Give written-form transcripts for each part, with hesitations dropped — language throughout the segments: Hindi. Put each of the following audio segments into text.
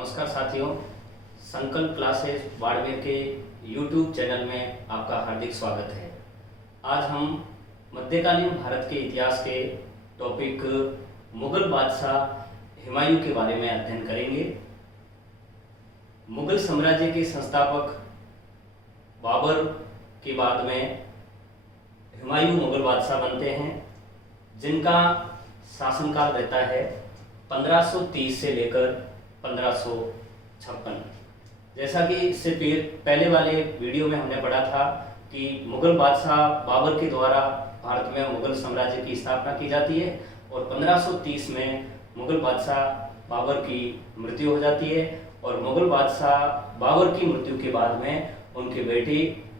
नमस्कार साथियों, संकल्प क्लासेस बाड़मेर के YouTube चैनल में आपका हार्दिक स्वागत है। आज हम मध्यकालीन भारत के इतिहास के टॉपिक मुगल बादशाह हुमायूं के बारे में अध्ययन करेंगे। मुगल साम्राज्य के संस्थापक बाबर के बाद में हुमायूं मुगल बादशाह बनते हैं, जिनका शासनकाल रहता है 1530 से लेकर 1556। जैसा कि इससे पहले वाले वीडियो में हमने पढ़ा था कि मुगल बादशाह बाबर के द्वारा भारत में मुगल साम्राज्य की स्थापना की जाती है और 1530 में मुगल बादशाह बाबर की मृत्यु हो जाती है और मुगल बादशाह बाबर की मृत्यु के बाद में उनके बेटे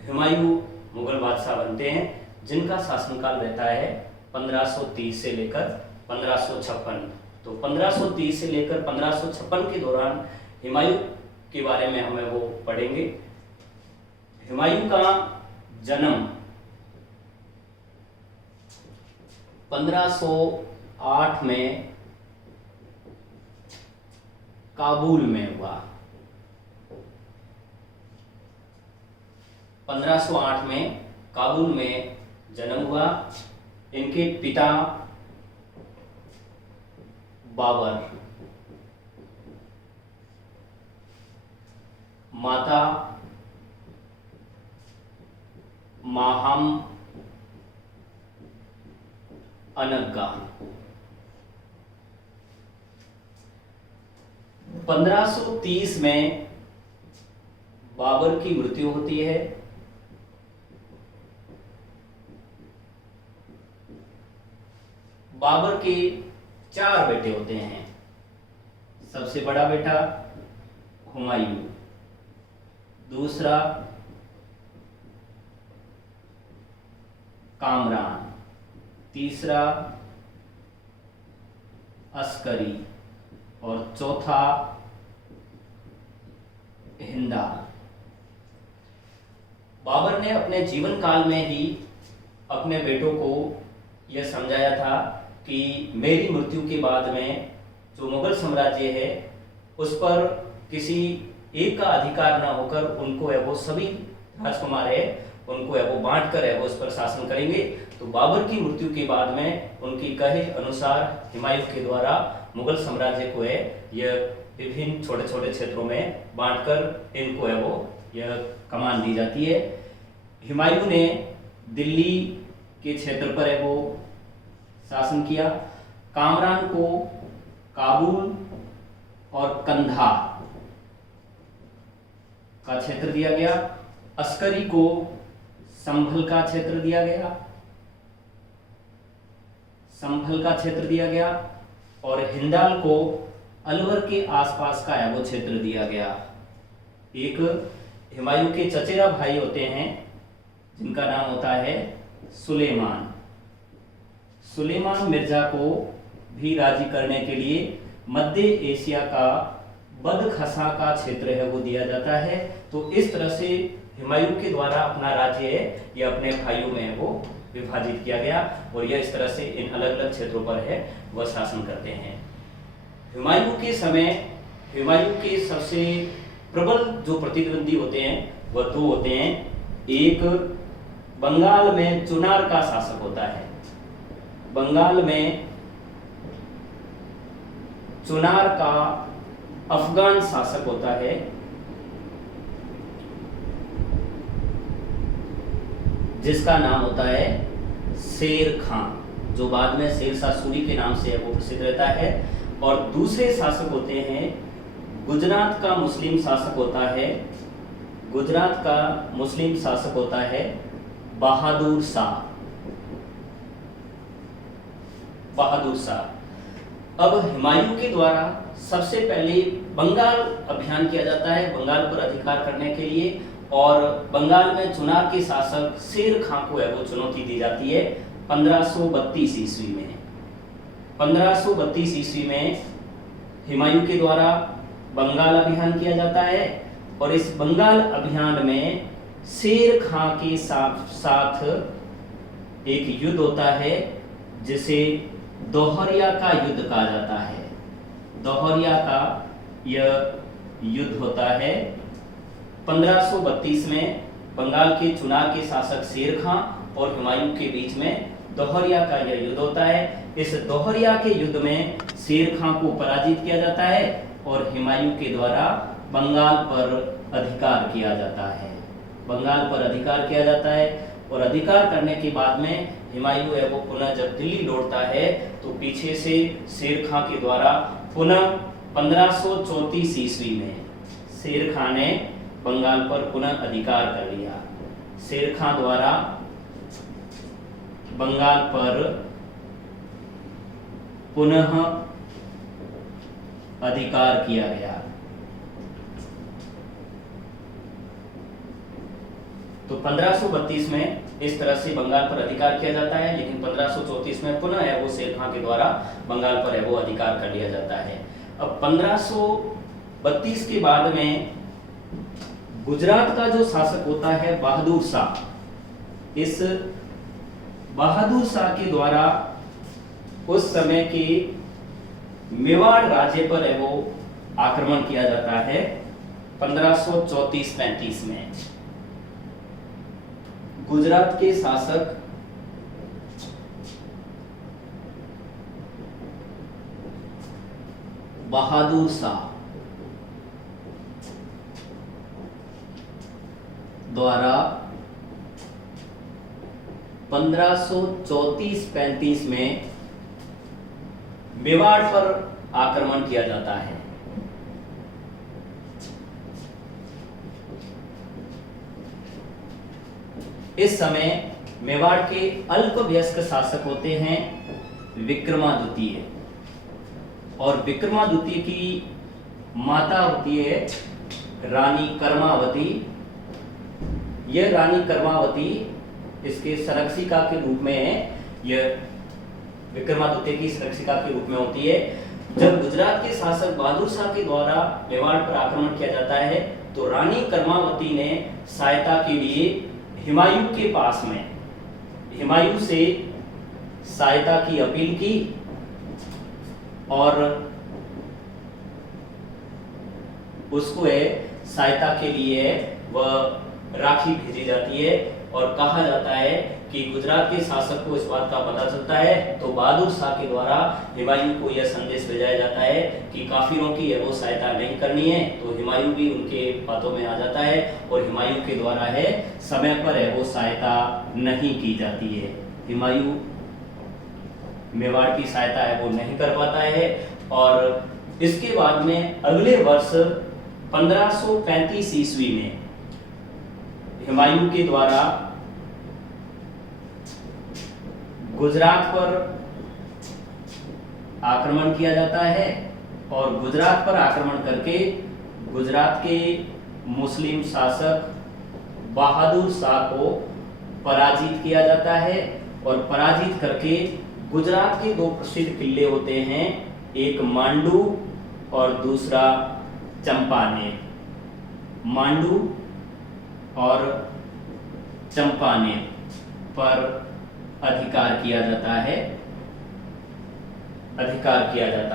हुमायूं मुगल बादशाह बनते हैं, जिनका शासनकाल रहता है 1530 से लेकर 1556। तो 1530 से लेकर 1556 के दौरान हुमायूं के बारे में हमें वो पढ़ेंगे। हुमायूं का जन्म 1508 में काबुल में हुआ। 1508 में काबुल में जन्म हुआ। इनके पिता बाबर, माता माहम अनग्गा। 1530 में बाबर की मृत्यु होती है। बाबर के 4 बेटे होते हैं। सबसे बड़ा बेटा हुमायूं, दूसरा कामरान, तीसरा अस्करी और चौथा हिंदा। बाबर ने अपने जीवन काल में ही अपने बेटों को यह समझाया था कि मेरी मृत्यु के बाद में जो मुगल साम्राज्य है उस पर किसी एक का अधिकार न होकर उनको है वो सभी राजकुमार है उनको है वो बांट कर है वो इस पर शासन करेंगे। तो बाबर की मृत्यु के बाद में उनकी कहे अनुसार हुमायूं के द्वारा मुगल साम्राज्य को है यह विभिन्न छोटे छोटे क्षेत्रों में बांटकर इनको है वो यह कमान दी जाती है। हुमायूं ने दिल्ली के क्षेत्र पर है वो शासन किया। कामरान को काबुल और कंधा का क्षेत्र दिया गया। अस्करी को संभल का क्षेत्र दिया गया और हिंदाल को अलवर के आसपास का है वो क्षेत्र दिया गया। एक हुमायूं के चचेरा भाई होते हैं जिनका नाम होता है सुलेमान। सुलेमान मिर्जा को भी राजी करने के लिए मध्य एशिया का बदखसा का क्षेत्र है वो दिया जाता है। तो इस तरह से हुमायूं के द्वारा अपना राज्य है यह अपने भाइयों में वो विभाजित किया गया और यह इस तरह से इन अलग अलग क्षेत्रों पर है वह शासन करते हैं। हुमायूं के समय हुमायूं के सबसे प्रबल जो प्रतिद्वंदी होते हैं वह 2 होते हैं। एक बंगाल में चुनार का शासक होता है। बंगाल में चुनार का अफगान शासक होता है। जिसका नाम होता है शेर खां, जो बाद में शेरशाह सूरी के नाम से वो प्रसिद्ध रहता है। और दूसरे शासक होते हैं गुजरात का मुस्लिम शासक होता है बहादुर शाह। अब हुमायूं के द्वारा सबसे पहले बंगाल अभियान किया जाता है बंगाल पर अधिकार करने के लिए और बंगाल में चुनार के शासक शेर खां को है वो चुनौती दी जाती है 1532 ईस्वी में। 1532 ईस्वी में हुमायूं के द्वारा बंगाल अभियान किया जाता है और इस बंगाल अभियान में शेर खां के साथ एक युद्ध होता है जिसे दोहरिया का युद्ध कहा जाता है। दोहरिया का यह युद्ध होता है। 1532 में बंगाल के चुनार के शासक शेर खां और हुमायूं के बीच में दोहरिया का यह युद्ध होता है। इस दोहरिया के युद्ध में शेर खां को पराजित किया जाता है और हुमायूं के द्वारा बंगाल पर अधिकार किया जाता है। बंगाल पर अधिकार किया जाता है और अधिकार करने के बाद में हुमायूं है वो पुनः जब दिल्ली लौटता है तो पीछे से शेर खां के द्वारा पुनः 1534 ईस्वी में शेर खां ने बंगाल पर पुनः अधिकार कर लिया। शेर खां द्वारा बंगाल पर पुनः अधिकार किया गया। तो 1532 में इस तरह से बंगाल पर अधिकार किया जाता है, लेकिन 1534 में पुनः है वो शेर खां के द्वारा बंगाल पर है वो अधिकार कर लिया जाता है। अब 1532 के बाद में गुजरात का जो शासक होता है बहादुर शाह, इस बहादुर शाह के द्वारा उस समय के मेवाड़ राज्य पर है वो आक्रमण किया जाता है 1534-35 में। गुजरात के शासक बहादुर शाह द्वारा 1534-35 में मेवाड़ पर आक्रमण किया जाता है। इस समय मेवाड़ के अल्पवयस्क शासक होते हैं विक्रमादित्य, और विक्रमादित्य की माता होती है रानी कर्मावती। यह रानी कर्मावती इसके संरक्षिका के रूप में है, यह विक्रमादित्य की संरक्षिका के रूप में होती है। जब गुजरात के शासक बहादुर शाह के द्वारा मेवाड़ पर आक्रमण किया जाता है तो रानी कर्मावती ने सहायता के लिए हुमायूं के पास में हुमायूं से सहायता की अपील की और उसको सहायता के लिए वह राखी भेजी जाती है। और कहा जाता है कि गुजरात के शासक को इस बात का पता चलता है तो बहादुर शाह के द्वारा हुमायूं को यह संदेश भेजा जाता है कि काफिरों की है वो सहायता नहीं करनी है। तो हुमायूं भी उनके बातों में आ जाता है और हुमायूं के द्वारा है समय पर है वो सहायता नहीं की जाती है। हुमायूं मेवाड़ की सहायता है वो नहीं कर पाता है। और इसके बाद में अगले वर्ष 1535 ईस्वी में हुमायूं के द्वारा गुजरात पर आक्रमण किया जाता है और गुजरात पर आक्रमण करके गुजरात के मुस्लिम शासक बहादुर शाह को पराजित किया जाता है। और पराजित करके गुजरात के दो प्रसिद्ध किले होते हैं, एक मांडू और दूसरा चंपानेर। मांडू और चंपानेर पर अधिकार किया जाता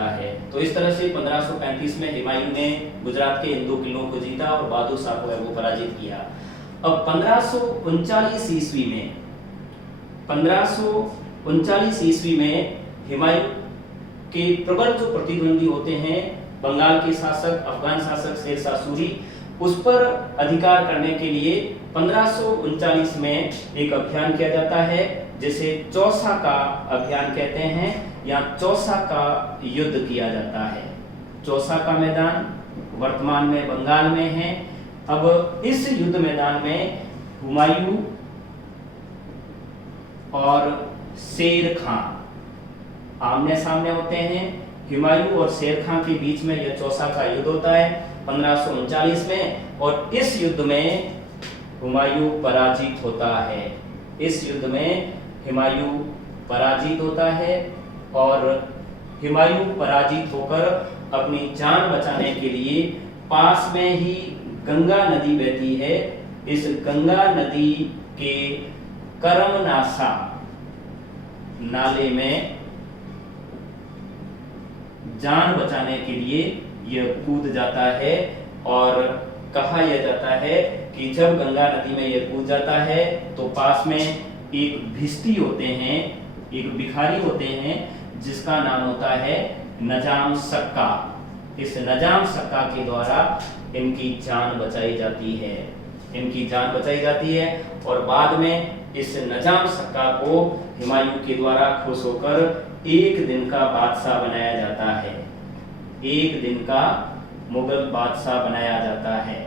है। तो इस तरह से 1535 में हुमायूं ने गुजरात के इन दो किलों को जीता और बहादुर शाह को है वो पराजित किया। अब 1539 ईस्वी में हुमायूं के प्रबल जो प्रतिद्वंदी होते हैं बंगाल के शासक अफगान शासक शेर शाह सूरी, उस पर अधिकार करने के लिए 1539 में एक अभियान किया जाता है जिसे चौसा का अभियान कहते हैं या चौसा का युद्ध किया जाता है। चौसा का मैदान वर्तमान में बंगाल में है। अब इस युद्ध मैदान में हुमायूं और शेर खां आमने सामने होते हैं। हुमायूं और शेर खां के बीच में यह चौसा का युद्ध होता है 1539 में, और इस युद्ध में हुमायूं पराजित होता है। इस युद्ध में हुमायूं पराजित होता है और हुमायूं पराजित होकर अपनी जान बचाने के लिए पास में ही गंगा नदी बहती है, इस गंगा नदी के करमनासा नाले में जान बचाने के लिए यह कूद जाता है और कहा यह जाता है कि जब गंगा नदी में यह कूद जाता है तो पास में एक भिष्टी होते हैं, एक भिखारी होते हैं जिसका नाम होता है नजाम सक्का। इस नजाम सक्का के द्वारा इनकी जान बचाई जाती है, इनकी जान बचाई जाती है। और बाद में इस नजाम सक्का को हुमायूं के द्वारा खुश होकर एक दिन का बादशाह बनाया जाता है, एक दिन का मुगल बादशाह बनाया जाता है,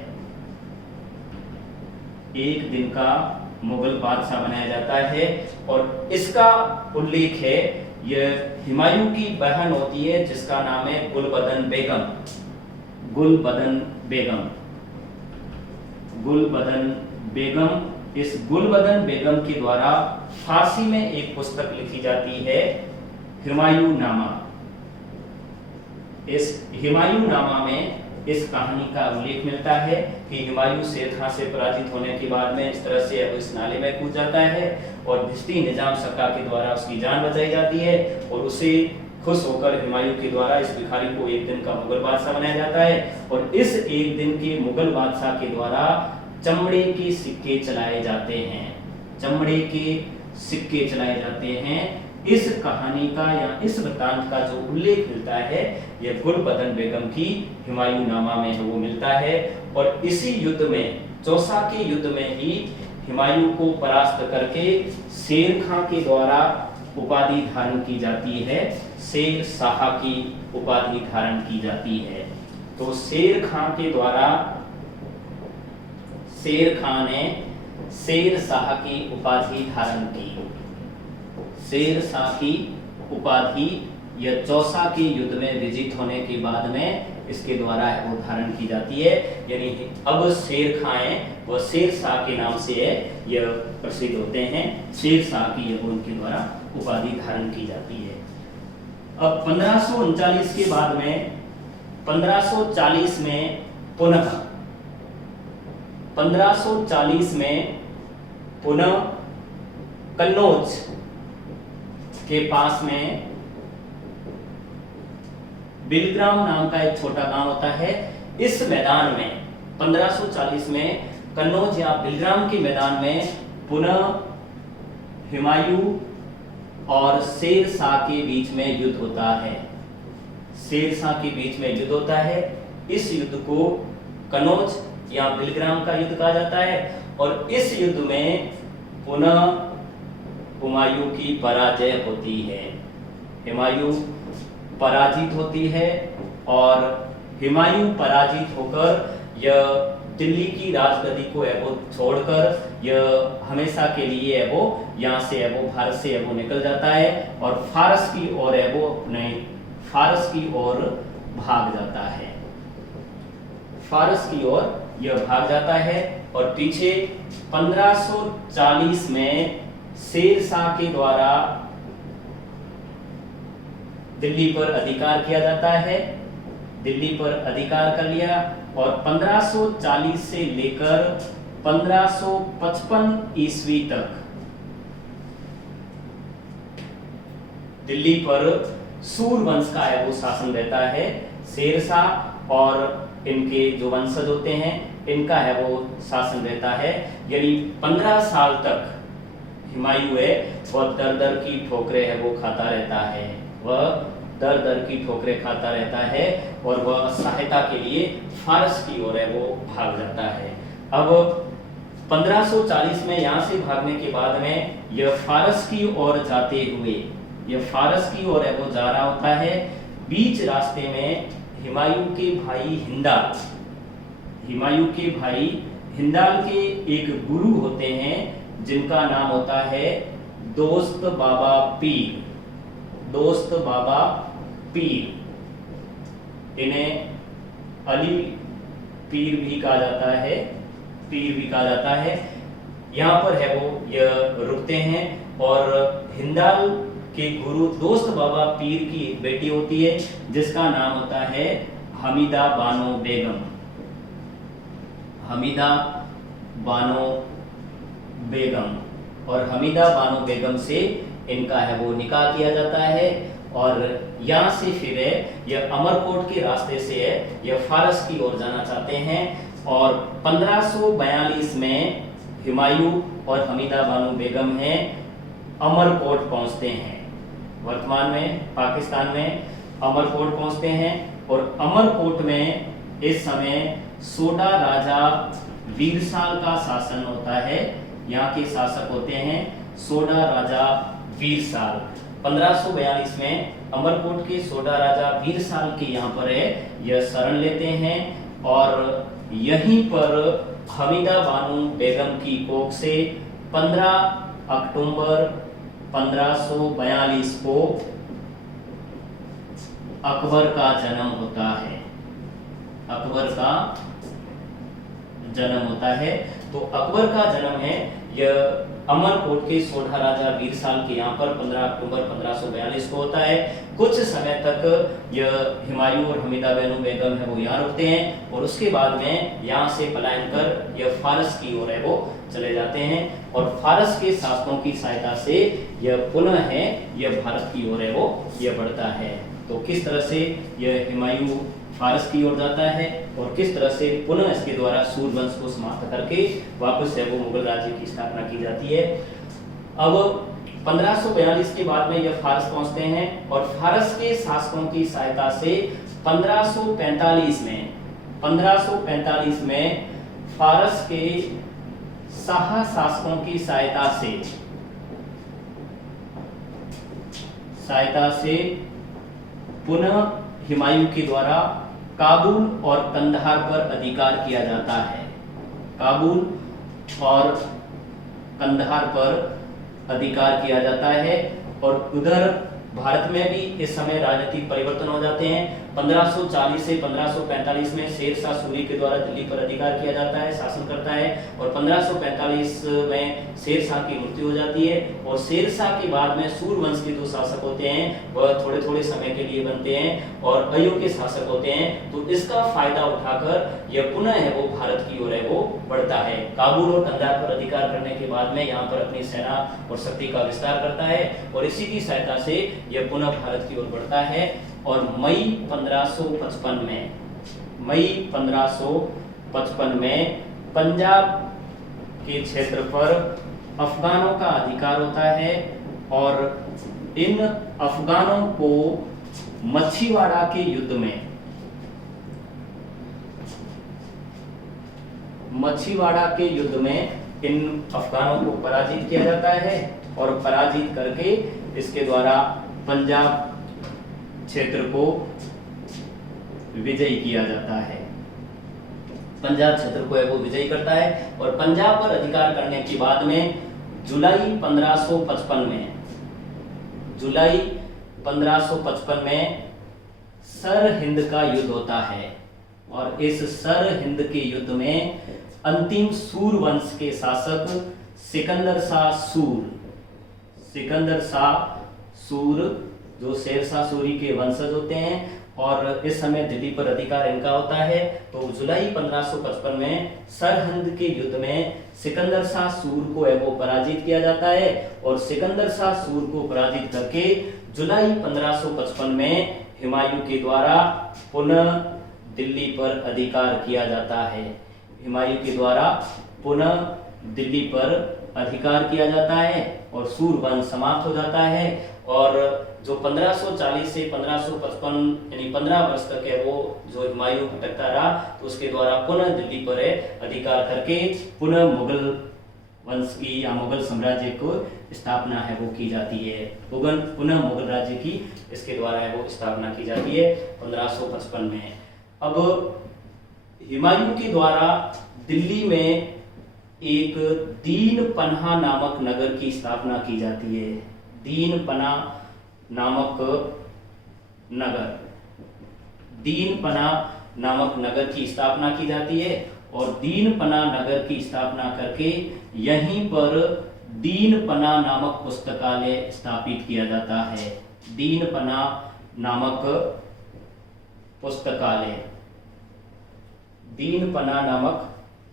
एक दिन का मुगल बादशाह बनाया जाता है। और इसका उल्लेख है, यह हुमायूं की बहन होती है जिसका नाम है गुलबदन बेगम। गुलबदन बेगम, गुलबदन बेगम। इस गुलबदन बेगम के द्वारा फारसी में एक पुस्तक लिखी जाती है हुमायूं नामा। इस हुमायूं नामा में इस कहानी का उल्लेख मिलता है कि हुमायूं शेर खां से पराजित होने के बाद में इस तरह से इस नाले में कूद जाता है और भिष्टी निजाम सक्का के द्वारा उसकी जान बचाई जाती है और उसे खुश होकर हुमायूं के द्वारा इस भिखारी को एक दिन का मुगल बादशाह बनाया जाता है। और इस एक दिन के मुगल बादशाह के द्वारा चमड़े के सिक्के चलाए जाते हैं, चमड़े के सिक्के चलाए जाते हैं। इस कहानी का या इस वृत्तांत का जो उल्लेख मिलता है यह गुलबदन बेगम की हुमायूं नामा में है वो मिलता है। और इसी युद्ध में, चौसा के युद्ध में ही हुमायूं को परास्त करके शेर खां के द्वारा उपाधि धारण की जाती है, शेर शाह की उपाधि धारण की जाती है। तो शेर खां के द्वारा शेर खां ने शेर शाह की उपाधि धारण की, शेर शाह की उपाधि यह चौसा के युद्ध में विजित होने के बाद में इसके द्वारा वो धारण की जाती है। यानी अब शेर खां है वो शेर शाह के नाम से है यह प्रसिद्ध होते हैं, शेर शाह की यह उनके द्वारा उपाधि धारण की जाती है। अब 1539 के बाद में 1540 में पुनः 1540 में पुनः कन्नौज के पास में बिलग्राम नाम का एक छोटा गांव होता है। इस मैदान में 1540 में कन्नौज या बिलग्राम के मैदान में पुनः हुमायूं और शेर शाह के बीच में युद्ध होता है, शेर शाह के बीच में युद्ध होता है। इस युद्ध को कन्नौज या बिलग्राम का युद्ध कहा जाता है। और इस युद्ध में पुनः हुमायूं की पराजय होती है, हुमायूं पराजित होती है। और हुमायूं पराजित होकर यह दिल्ली की राजगद्दी को है वो छोड़कर यह हमेशा के लिए है वो यहाँ से है वो भारत से है वो निकल जाता है और फारस की ओर है वो अपने फारस की ओर भाग जाता है, फारस की ओर यह भाग जाता है। और पीछे 1540 में शेर शाह के द्वारा दिल्ली पर अधिकार किया जाता है, दिल्ली पर अधिकार कर लिया। और 1540 से लेकर 1555 ईस्वी तक दिल्ली पर सूरवंश का है वो शासन रहता है। शेर शाह और इनके जो वंशज होते हैं इनका है वो शासन रहता है। यानी 15 साल तक हुमायूं है वह दर दर की ठोकरें है वो खाता रहता है, वह दर दर की ठोकरें खाता रहता है और वह सहायता के लिए फारस की ओर है वो भाग जाता है। अब 1540 में यहाँ से भागने के बाद में यह फारस की ओर जाते हुए, यह फारस की ओर है वो जा रहा होता है। बीच रास्ते में हुमायूं के भाई हिंदाल, हुमायूं के भाई हिंदाल के एक गुरु होते हैं जिनका नाम होता है दोस्त बाबा पीर, दोस्त बाबा पीर। इन्हें अली पीर भी कहा जाता है, पीर भी कहा जाता है। यहाँ पर है वो यह रुकते हैं और हिंदाल के गुरु दोस्त बाबा पीर की एक बेटी होती है जिसका नाम होता है हमीदा बानो बेगम, हमीदा बानो बेगम। और हमीदा बानो बेगम से इनका है वो निकाह किया जाता है और यहाँ से फिर है यह अमरकोट के रास्ते से है, यह फारस की ओर जाना चाहते हैं। और 1542 में हुमायूं और हमीदा बानो बेगम है अमरकोट पहुंचते हैं। वर्तमान में पाकिस्तान में अमरकोट पहुंचते हैं और अमरकोट में इस समय सोडा राजा वीरसाल का शासन होता है। यहाँ के शासक होते हैं सोडा राजा वीरसाल। 1542 में अमरकोट के सोडा राजा वीरसाल के यहाँ पर है यह शरण लेते हैं और यहीं पर हमीदा बानो बेगम की कोख से 15 अक्टूबर 1542 को अकबर का जन्म होता है। अकबर का जन्म होता है। तो अकबर का जन्म है यह अमरकोट के सोढ़ा राजा वीरसाल के यहाँ पर 15 अक्टूबर 1542 को होता है। कुछ समय तक यह हुमायूं और हमीदा बानो बेगम है वो यहाँ रुकते हैं और उसके बाद में यहाँ से पलायन कर यह फारस की ओर है वो चले जाते हैं और फारस के शासकों की सहायता से यह पुनः है यह भारत की ओर है वो यह बढ़ता है। तो किस तरह से यह हुमायूं फारस की ओर जाता है और किस तरह से पुनः इसके द्वारा सूरवंश को समाप्त करके वापस है वो मुगल राज्य की स्थापना की जाती है। अब 1542 के बाद में यह फारस पहुंचते हैं और फारस के शासकों की सहायता से 1545 में फारस के शाह शासकों की सहायता से पुनः हुमायूं के द्वारा काबुल और कंधार पर अधिकार किया जाता है। काबुल और कंधार पर अधिकार किया जाता है और उधर भारत में भी इस समय राजनीतिक परिवर्तन हो जाते हैं। 1540 से 1545 में शेर शाह सूरी के द्वारा दिल्ली पर अधिकार किया जाता है, शासन करता है और 1545 में शेर शाह की मृत्यु हो जाती है और शेर शाह के बाद में सूरवंश के जो शासक होते हैं वह थोड़े थोड़े समय के लिए बनते हैं और अयोग्य शासक होते हैं। तो इसका फायदा उठाकर यह पुनः है वो भारत की ओर है वो बढ़ता है। काबुल और कंधार पर अधिकार करने के बाद में यहाँ पर अपनी सेना और शक्ति का विस्तार करता है और इसी की सहायता से यह पुनः भारत की ओर बढ़ता है। और मई 1555 में पंजाब के क्षेत्र पर अफगानों का अधिकार होता है और इन अफगानों को मछीवाड़ा के युद्ध में इन अफगानों को पराजित किया जाता है और पराजित करके इसके द्वारा पंजाब क्षेत्र को विजयी किया जाता है। पंजाब क्षेत्र को है वो विजयी करता है और पंजाब पर अधिकार करने के बाद में जुलाई 1555 में सरहिंद का युद्ध होता है और इस सरहिंद के युद्ध में अंतिम सूरवंश के शासक सिकंदर शाह सूर जो शेर शाह सूरी के वंशज होते हैं और इस समय दिल्ली पर अधिकार इनका होता है। तो जुलाई 1555 में सरहिंद के युद्ध में सिकंदर शाह सूर को है वो पराजित किया जाता है और सिकंदर शाह सूर को पराजित करके जुलाई 1555 में हुमायूं के द्वारा पुनः दिल्ली पर अधिकार किया जाता है। हुमायूं के द्वारा पुनः दिल्ली पर अधिकार किया जाता है और सूरवंश समाप्त हो जाता है और जो 1540 से 1555 यानी 15 वर्ष तक है वो जो हुमायूं भटकता रहा तो उसके द्वारा पुनः दिल्ली पर अधिकार करके पुनः मुगल वंश की या मुगल साम्राज्य को स्थापना है वो की जाती है। पुनः मुगल राज्य की इसके द्वारा है वो स्थापना की जाती है 1555 में। अब हुमायूं के द्वारा दिल्ली में एक दीन पन्हा नामक नगर की स्थापना की जाती है। दीन पन्हा नामक नगर की स्थापना की जाती है और दीन पन्हा नगर की स्थापना करके यहीं पर दीन पन्हा नामक पुस्तकालय स्थापित किया जाता है। दीन पन्हा नामक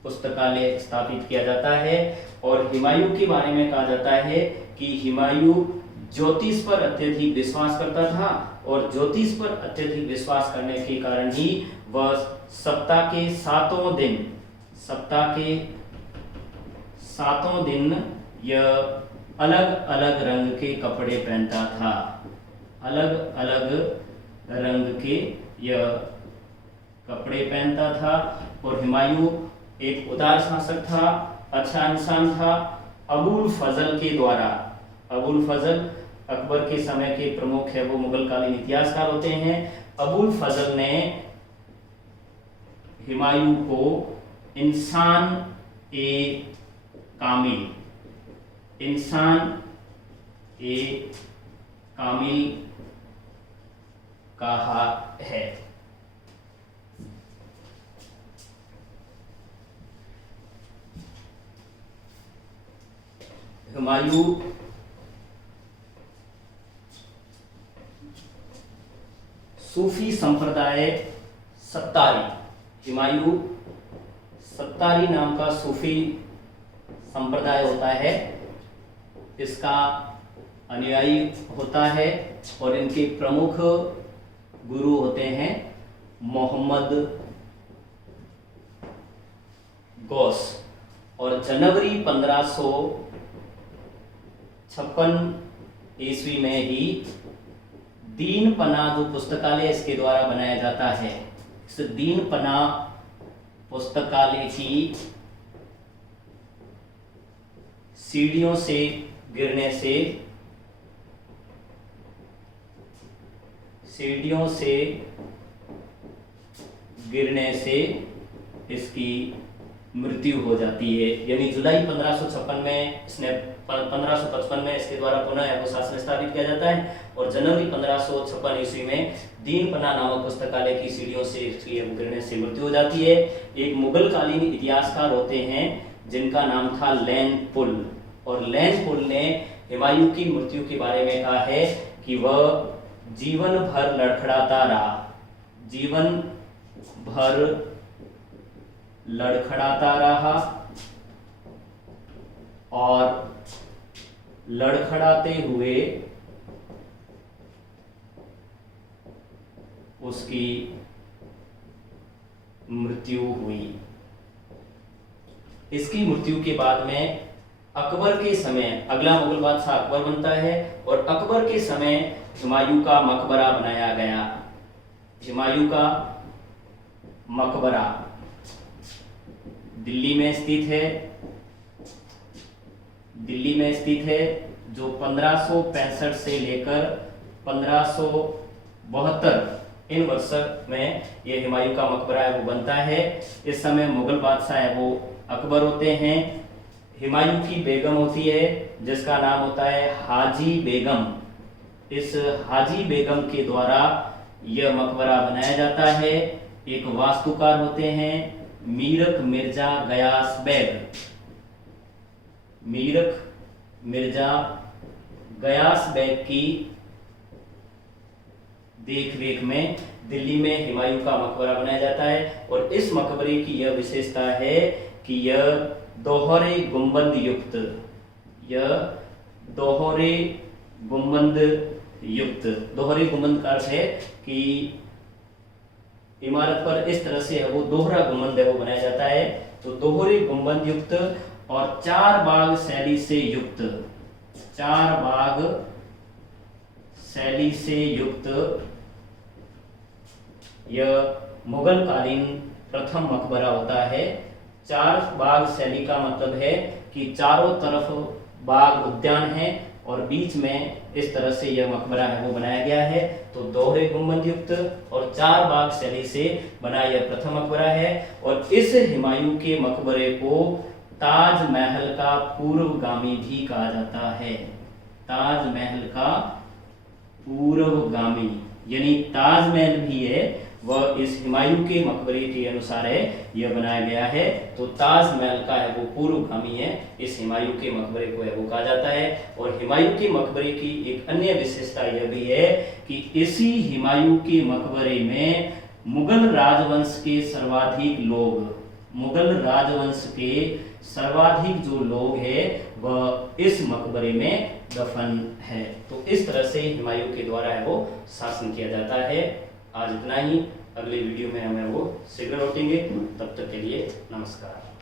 पुस्तकालय स्थापित किया जाता है और हुमायूं के बारे में कहा जाता है कि हुमायूं ज्योतिष पर अत्यधिक विश्वास करता था और ज्योतिष पर अत्यधिक विश्वास करने के कारण ही वह सप्ताह के सातों दिन यह अलग अलग रंग के कपड़े पहनता था। अलग अलग रंग के यह कपड़े पहनता था। और हुमायूं एक उदार शासक था, अच्छा इंसान था। अबुल फजल अकबर के समय के प्रमुख है, वो मुगल कालीन इतिहासकार होते हैं। अबुल फजल ने हुमायूं को इंसान ए कामिल कहा है। हुमायूं सूफी संप्रदाय हुमायूं सत्तारी नाम का सूफी संप्रदाय होता है, इसका अनुयायी होता है और इनके प्रमुख गुरु होते हैं मोहम्मद गौस। और जनवरी 1556 ईस्वी में ही दीन पनाह जो पुस्तकालय इसके द्वारा बनाया जाता है, इस दीन पनाह पुस्तकालय की सीढ़ियों से गिरने से इसकी मृत्यु हो जाती है। यानी जुलाई 1556 में इसने 1555 में इसके द्वारा पुनः वो शासन स्थापित किया जाता है और जनवरी 1556 ईस्वी में दीन पनाह नामक पुस्तकालय की सीढ़ियों से इसकी गिरने से मृत्यु हो जाती है। एक मुगल कालीन इतिहासकार होते हैं जिनका नाम था लैनपुल, और लैनपुल ने हुमायूं की मृत्यु के बारे में कहा है कि वह जीवन भर लड़खड़ाता रहा और लड़खड़ाते हुए उसकी मृत्यु हुई। इसकी मृत्यु के बाद में अकबर के समय अगला मुगल बादशाह अकबर बनता है और अकबर के समय हुमायूं का मकबरा बनाया गया। हुमायूं का मकबरा दिल्ली में स्थित है, जो 1565 से लेकर 1572 इन वर्षों में ये हुमायूं का मकबरा है वो बनता है। इस समय मुगल बादशाह है वो अकबर होते हैं। हुमायूं की बेगम होती है जिसका नाम होता है हाजी बेगम। इस हाजी बेगम के द्वारा यह मकबरा बनाया जाता है। एक वास्तुकार होते हैं मीरक मिर्जा गयास बेग की देखरेख में दिल्ली में हुमायूं का मकबरा बनाया जाता है। और इस मकबरे की यह विशेषता है कि यह दोहरे गुंबद का अर्थ है कि इमारत पर इस तरह से है वो दोहरा गुंबद है वो बनाया जाता है। तो दोहरे गुंबद युक्त और 4 बाग शैली से युक्त यह मुगल कालीन प्रथम मकबरा होता है। 4 बाग शैली का मतलब है कि चारों तरफ बाग उद्यान है और बीच में इस तरह से यह मकबरा है वो बनाया गया है। तो दोहरे गुंबद युक्त और 4 बाग शैली से बना यह प्रथम मकबरा है। और इस हुमायूं के मकबरे को ताजमहल का पूर्वगामी भी कहा जाता है। ताजमहल का पूर्वगामी यानी ताजमहल भी है वह इस हुमायूं के मकबरे के अनुसार है यह बनाया गया है। तो ताजमहल का है वो पूर्वगामी है, इस हुमायूं के मकबरे को है वो कहा जाता है। और हुमायूं के मकबरे की एक अन्य विशेषता यह भी है कि इसी हुमायूं के मकबरे में मुगल राजवंश के सर्वाधिक लोग मुगल राजवंश के सर्वाधिक जो लोग हैं वह इस मकबरे में दफन है। तो इस तरह से हुमायूं के द्वारा है वो शासन किया जाता है। आज इतना ही, अगले वीडियो में हमें वो शीघ्र लौटेंगे। तब तक के लिए नमस्कार।